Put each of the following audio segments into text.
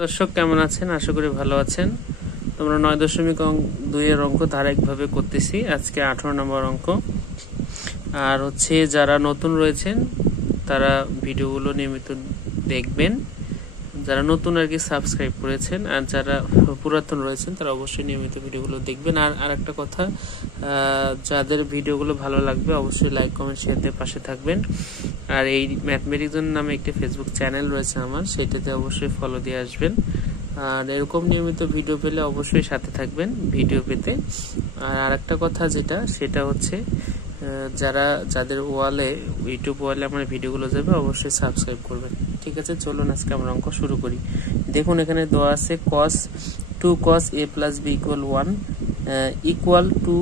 দর্শক কেমন আছেন? আশা করি ভালো আছেন। তোমরা 9.2 এর অঙ্ক ধারাবাহিকভাবে করতেছি। আজকে 18 নম্বর অঙ্ক। আর যারা নতুন রয়েছেন তারা ভিডিওগুলো নিয়মিত দেখবেন, যারা নতুন আর কি সাবস্ক্রাইব করেছেন, আর যারা পুরাতন রয়েছেন তারা অবশ্যই নিয়মিত ভিডিওগুলো দেখবেন। আর একটা কথা, যাদের ভিডিওগুলো ভালো লাগবে অবশ্যই লাইক কমেন্ট শেয়ার দিয়ে পাশে থাকবেন। আর এই ম্যাথমেটিক্স নামে একটি ফেসবুক চ্যানেল রয়েছে আমার, সেটাতে অবশ্যই ফলো দিয়ে আসবেন। আর এরকম নিয়মিত ভিডিও পেলে অবশ্যই সাথে থাকবেন ভিডিও পেতে। আর আরেকটা কথা সেটা হচ্ছে, যাদের ইউটিউব ওয়ালে আমার ভিডিওগুলো যাবে অবশ্যই সাবস্ক্রাইব করবেন। ঠিক আছে, চলুন আজকে আমরা অঙ্ক শুরু করি। দেখুন এখানে দেওয়া আছে cos 2 cos a plus b equal 1 equal to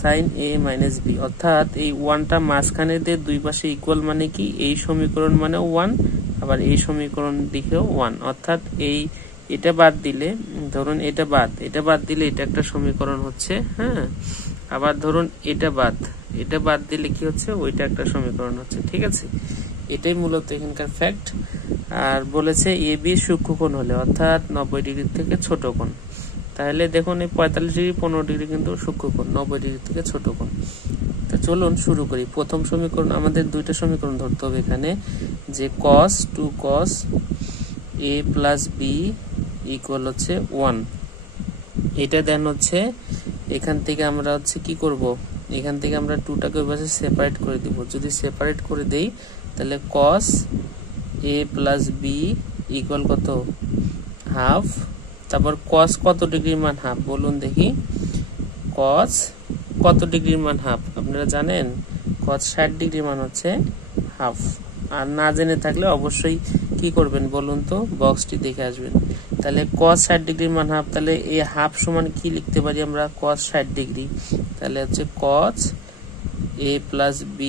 sin a minus b, অর্থাৎ এই 1টা মাঝখানে দিয়ে দুই পাশে ইকুয়াল মানে কি, এই সমীকরণ মানে 1, আবার এই সমীকরণ দিকেও 1, অর্থাৎ এটা বাদ দিলে, ধরুন এটা বাদ দিলে এটা একটা সমীকরণ হচ্ছে, হ্যাঁ। আবার ধরুন এটা বাদ দিলে কি হচ্ছে, ওইটা একটা সমীকরণ হচ্ছে। ঠিক আছে, এটাই মূলত এখানকার ফ্যাক্ট। আর বলেছে এ বি সূক্ষ্মকোণ হলে, অর্থাৎ 90 ডিগ্রি থেকে ছোট কোণ। তাহলে দেখুন এই 45 ডিগ্রি 15 ডিগ্রি কিন্তু সূক্ষ্মকোণ, 90 ডিগ্রি থেকে ছোট কোণ। তো চলুন শুরু করি। প্রথম সমীকরণ, আমাদের দুইটা সমীকরণ ধরতে হবে এখানে, যে cos 2 cos a plus b equal হচ্ছে 1। এটা দেন হচ্ছে, এখান থেকে আমরা কি করব, এখান থেকে আমরা 2টাকে ওই পাশে সেপারেট করে দিব। যদি সেপারেট করে দেই তাহলে cos a plus b equal কত, হাফ। তারপর cos কত ডিগ্রির মান হাফ, বলুন দেখি। cos কত ডিগ্রির মান হাফ আপনারা জানেন? cos 60 ডিগ্রির মান হচ্ছে হাফ। আর না জেনে থাকলে অবশ্যই কি করবেন বলুন তো, বক্সটি দেখে আসবেন। তাহলে cos 60 ডিগ্রির মান হাফ, তাহলে এই হাফ সমান কি লিখতে পারি আমরা, cos 60 ডিগ্রি। তাহলে হচ্ছে cos a plus b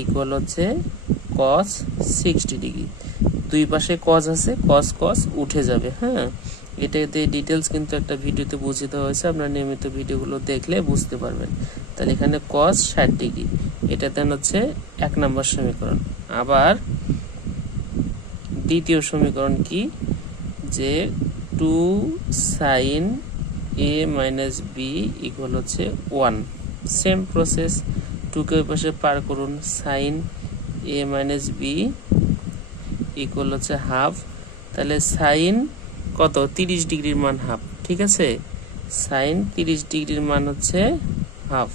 equal হচ্ছে cos 60 ডিগ্রি। দুই পাশে cos আছে, cos উঠে যাবে, হ্যাঁ। এটাতে ডিটেলস কিন্তু একটা ভিডিওতে বুঝিয়ে দেওয়া হয়েছে, আপনারা নিয়মিত ভিডিওগুলো দেখলে বুঝতে পারবেন। তাহলে এখানে cos 60 ডিগ্রি, এটা দেন হচ্ছে 1 নম্বর সমীকরণ। আবার দ্বিতীয় সমীকরণ কি, যে 2 sin a minus b equal হচ্ছে 1। সেম প্রসেস, 2 কে ওই পাশে পার করুন, sin a minus b equal হচ্ছে হাফ। তাহলে sin কত, 30 ডিগ্রির মান হাফ। ঠিক আছে, sin 30 ডিগ্রির মান হচ্ছে হাফ।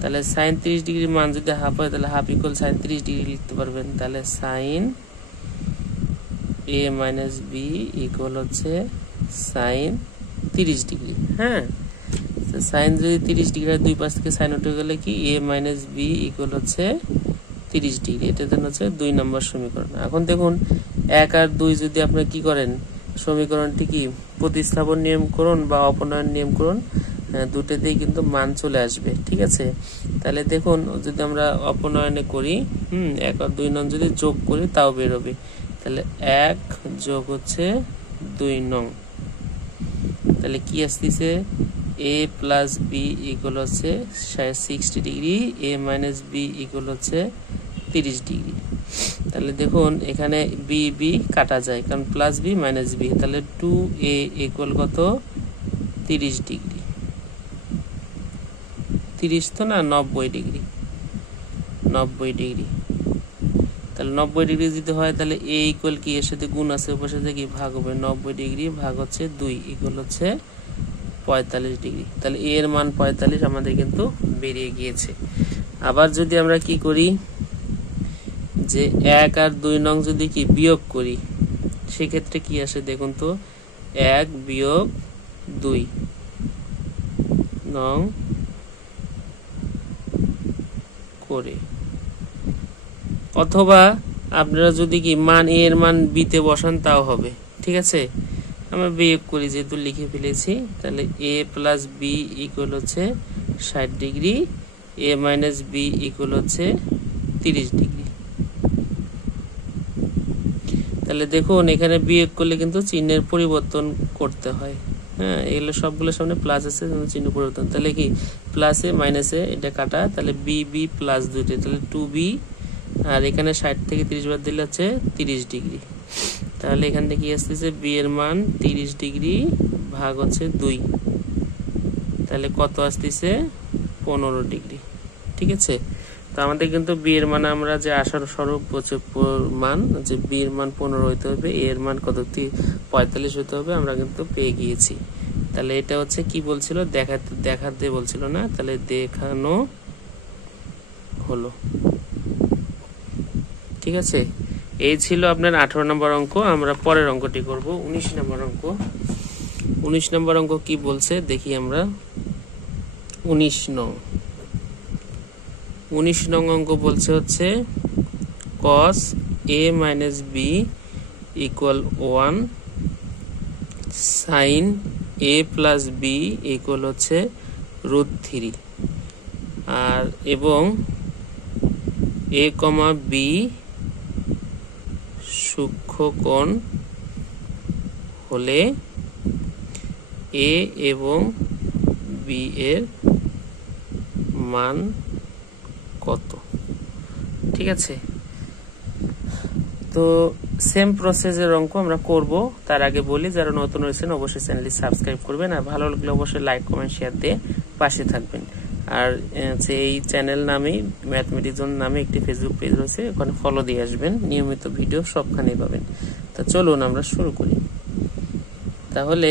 তাহলে sin 30 ডিগ্রির মান যদি হাফ হয় তাহলে হাফ ইকুয়াল sin 30 ডিগ্রি লিখতে পারবেন। তাহলে sin a minus b equal হচ্ছে sin 30 ডিগ্রি, হ্যাঁ। sin যদি 30 ডিগ্রি হয়, দুই পাশ থেকে sin উঠে গেলে কি a minus b ইকুয়াল হচ্ছে 30 ডিগ্রি। এটা দেন হচ্ছে 2 নম্বর সমীকরণ। এখন দেখুন 1 আর 2 যদি আপনারা কি করেন, সমীকরণটি কি প্রতিস্থাপন নিয়ম করুন বা অপনয়ন নিয়ম করুন, দুটোতেই কিন্তু মান চলে আসবে। ঠিক আছে, তাহলে দেখুন যদি আমরা অপনয়নে করি, 1 আর 2 নং যদি যোগ করি তাও বেরোবে। তাহলে 1 যোগ হচ্ছে 2 নং, তাহলে কি আসতেছে, a plus b ইকুয়াল হচ্ছে 60 degree, a minus b equal হচ্ছে 30 ডিগ্রি। তাহলে দেখুন এখানে b b কাটা যায়, কারণ প্লাস b মাইনাস b। তাহলে 2a ইকুয়াল কত, 30 ডিগ্রি। 30 তো না, 90 ডিগ্রি, 90 ডিগ্রি। তাহলে 90 ডিগ্রি যদি হয় তাহলে a ইকুয়াল কি, এর সাথে গুণ আছে, উপর সাথে কি ভাগ হবে, 90 ডিগ্রি ভাগ হচ্ছে 2 ইকুয়াল হচ্ছে 45 ডিগ্রি। তাহলে a এর মান 45 আমাদের কিন্তু বেরিয়ে গিয়েছে। আবার যদি আমরা কি করি, যে 1 আর 2 নং যদি কি বিয়োগ করি, সেক্ষেত্রে কি আসে দেখুন তো, 1 বিয়োগ 2 নং করে, অথবা আপনারা যদি কি মান a এর মান b তে বসান তাও হবে। ঠিক আছে, আমরা বিয়োগ করি যেহেতু লিখে ফেলেছি। তাহলে a plus b ইকুয়াল হচ্ছে 60 degree, a minus b equal হচ্ছে 30 ডিগ্রি। তাহলে দেখুন এখানে বিয়োগ করলে কিন্তু চিহ্নের পরিবর্তন করতে হয়, হ্যাঁ। এগুলো সবগুলোর সামনে প্লাস আছে, চিহ্ন পরিবর্তন। তাহলে কি প্লাসে মাইনাসে এটা কাটা, তাহলে বি বি প্লাস 2, তাহলে 2b, আর এখানে 60 থেকে 30 বাদ দিলে হচ্ছে 30 ডিগ্রি। তাহলে এখান থেকে কি আসতেছে বি এর মান 30 ডিগ্রি ভাগ হচ্ছে 2, তাহলে কত আসতেছে 15 ডিগ্রি। ঠিক আছে, তো আমাদের কিন্তু বি এর মান আমরা যে আশার স্বরূপ মান যে বি এর মান 15 হইতে হবে, এ এর মান কত 45 হতে হবে, আমরা কিন্তু পেয়ে গিয়েছি। তাহলে এটা হচ্ছে কি বলছিল, দেখাতে বলছিল না, তাহলে দেখানো হলো। ঠিক আছে, এই ছিল আপনার 18 নম্বর অঙ্ক। আমরা পরের অঙ্কটি করব 19 নম্বর অঙ্ক। 19 নম্বর অঙ্ক কি বলছে দেখি আমরা। 19 নং অঙ্ক বলছে হচ্ছে cos a minus b equal 1 sin a plus b equal হচ্ছে √3 আর এবং a, b সূক্ষ্মকোণ হলে a এবং b এর মান কত। ঠিক আছে, তো সেম প্রসেসের অঙ্ক আমরা করব। তার আগে বলি, যারা নতুন হয়েছেন অবশ্যই চ্যানেলটি সাবস্ক্রাইব করবেন, আর ভালো লাগলে অবশ্যই লাইক কমেন্ট শেয়ার দিয়ে পাশে থাকবেন। আর এই চ্যানেল নামেই ম্যাথমেটিক্স জোন নামে একটি ফেসবুক পেজ রয়েছে, ওখানে ফলো দিয়ে আসবেন, নিয়মিত ভিডিও সবখানেই পাবেন। তা চলুন আমরা শুরু করি। তাহলে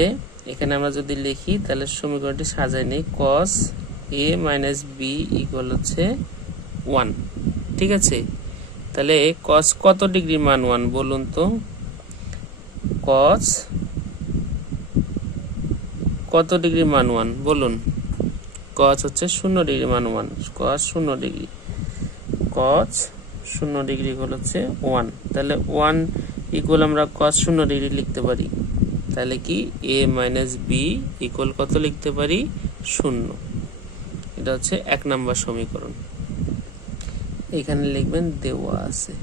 এখানে আমরা যদি লিখি তাহলে সমীকরণটি সাজাই নেই, cos a minus b equal হচ্ছে 1। ঠিক আছে, তাহলে cos কত ডিগ্রি মান 1 বলুন তো, cos কত ডিগ্রি মান 1 বলুন। cos হচ্ছে 0 ডিগ্রি মান 1, cos 0 degree, cos 0 degree equal হচ্ছে 1। তাহলে 1 ইকুয়াল আমরা cos 0 ডিগ্রি লিখতে পারি, তাহলে কি a minus b ইকুয়াল কত লিখতে পারি 0। এটা হচ্ছে 1 নম্বর সমীকরণ। এখানে লিখবেন দেওয়া আছে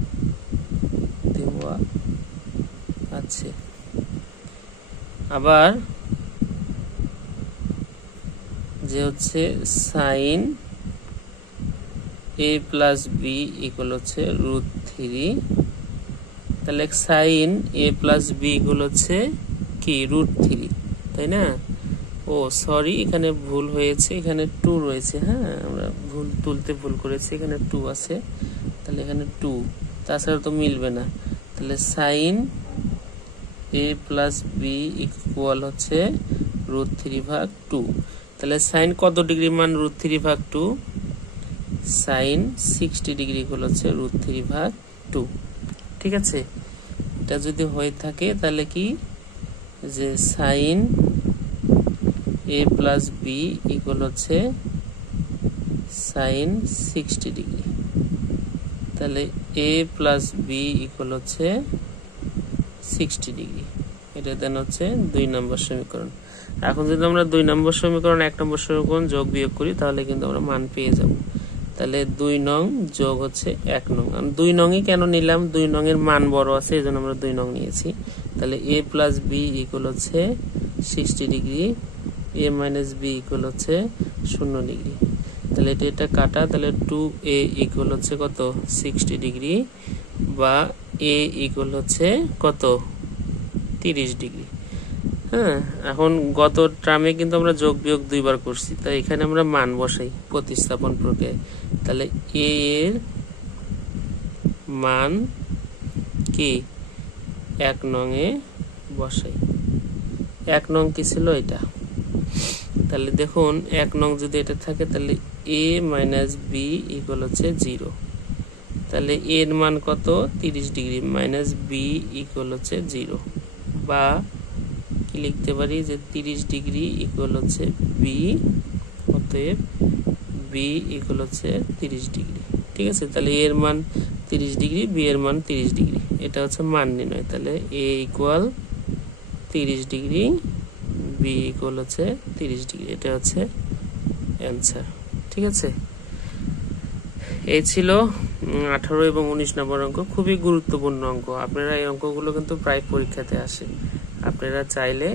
আবার যে হচ্ছে sin a plus b equal হচ্ছে √3, তাহলে sin a plus b equal হচ্ছে কি √3, তাই না? ও সরি, এখানে ভুল হয়েছে, এখানে 2 রয়েছে। হ্যাঁ, আমরা ভুল করেছি, এখানে 2 আছে, তাহলে এখানে 2, তাছাড়া তো মিলবে না। তাহলে sin a plus b equal হচ্ছে √3 ভাগ 2। তাহলে sin কত ডিগ্রি মান √3 ভাগ 2, sin 60 ডিগ্রি ইকুয়াল হচ্ছে √3 ভাগ 2। ঠিক আছে, এটা যদি হয়ে থাকে তাহলে কি যে sin a plus b equal হচ্ছে sin 60 ডিগ্রি, তাহলে a plus b ইকুয়াল হচ্ছে 60 ডিগ্রি। এটা দেন হচ্ছে 2 নম্বর সমীকরণ। এখন যদি আমরা 2 নম্বর সমীকরণ 1 নম্বর সমীকরণ যোগ বিয়োগ করি তাহলে কিন্তু আমরা মান পেয়ে যাব। তাহলে 2 নং যোগ হচ্ছে 1 নং। আমি 2 নংই কেন নিলাম, 2 নং এর মান বড় আছে এজন্য আমরা 2 নং নিয়েছি। তাহলে a plus b ইকুয়াল হচ্ছে 60 degree, a minus b equal হচ্ছে 0 ডিগ্রি। তাহলে এটা কাটা, তাহলে 2a ইকুয়াল হচ্ছে কত 60 ডিগ্রি, বা a ইকুয়াল হচ্ছে কত 30 ডিগ্রি। হ্যাঁ, এখন গত টার্মে কিন্তু আমরা যোগ বিয়োগ 2 বার করছি, তাই এখানে আমরা মান বসাই প্রতিস্থাপন প্রক্রিয়ায়। তাহলে a এর মান কি 1 নং এ বসাই। 1 নং কি ছিল এটা, তাহলে দেখুন 1 নং যদি এটা থাকে তাহলে a minus b ইকুয়াল হচ্ছে 0। তাহলে a এর মান কত 30 ডিগ্রি, মাইনাস b ইকুয়াল হচ্ছে 0, বা কি লিখতে পারি যে 30 ডিগ্রি ইকুয়াল হচ্ছে b, অতএব b ইকুয়াল হচ্ছে 30 ডিগ্রি। ঠিক আছে, তাহলে a এর মান 30 ডিগ্রি, b এর মান 30 ডিগ্রি, এটা হচ্ছে মান নির্ণয়। তাহলে a equal 30 degree, b equal হচ্ছে 30 ডিগ্রি, এটা হচ্ছে অ্যান্সার। ঠিক আছে, এই ছিল 18 এবং 19 নম্বর অঙ্ক। খুবই গুরুত্বপূর্ণ অঙ্ক, আপনারা এই অঙ্কগুলো কিন্তু প্রায় পরীক্ষাতে আসে। আপনারা চাইলে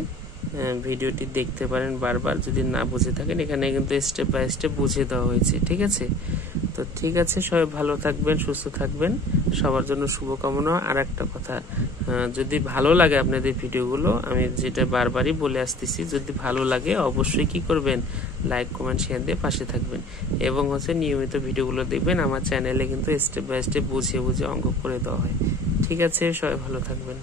ভিডিওটি দেখতে পারেন বারবার, যদি না বুঝে থাকেন এখানে কিন্তু স্টেপ বাই স্টেপ বুঝিয়ে দেওয়া হয়েছে। ঠিক আছে, তো ঠিক আছে, সবাই ভালো থাকবেন, সুস্থ থাকবেন, সবার জন্য শুভকামনা। আর একটা কথা, যদি ভালো লাগে আপনাদের ভিডিওগুলো, আমি যেটা বারবারই বলে আসতেছি, যদি ভালো লাগে অবশ্যই কি করবেন, লাইক কমেন্ট শেয়ার দিয়ে পাশে থাকবেন এবং নিয়মিত ভিডিওগুলো দেখবেন। আমার চ্যানেলে কিন্তু স্টেপ বাই স্টেপ বুঝিয়ে অঙ্ক করে দেওয়া হয়। ঠিক আছে, সবাই ভালো থাকবেন।